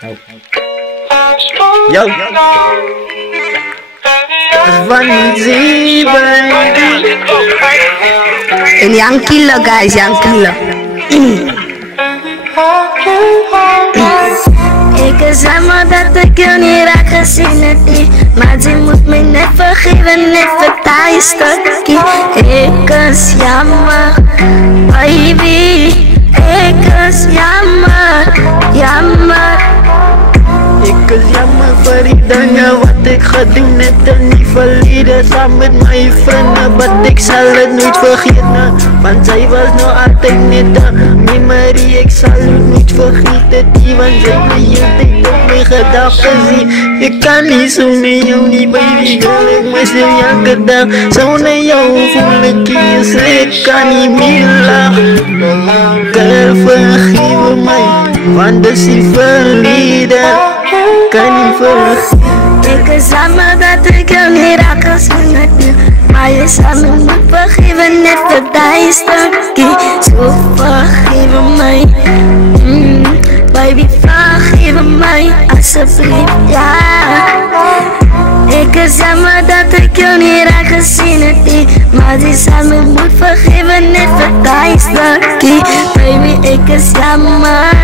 Yo. En Young Killer, guys, Young Killer. Ik zei maar dat ik je niet raak gezien heb, maar ze moet me net vergeven, even taai stukje. Ik is jammer, baby, ik is jammer, jammer. Ik is jammer voor die dingen wat ik gedoen heb in die verleden. Samen met mijn vrienden, maar ik zal het nooit vergeten. Want zij was nog altijd net een memory, ik zal het nooit vergeten. Die want zij me hield op mijn gedachten zien. Ik kan niet zonder jou niet, baby girl, ik mis jou elke dag. Zonder jou voel ik je slecht, kan niet meer lachen. Girl, vergeef mij, want dat is die verleden. Kan niet vergeten. Ik is jammer dat ik je niet raak gezien heb, maar je zal me moet vergeven, net voor dat stukje. Zo vergeven mij, baby vergeven mij, alsjeblieft, ja. Ik is jammer dat ik je niet raak gezien heb, maar je zal me moet vergeven, net voor dat stukje. Baby, ik is jammer.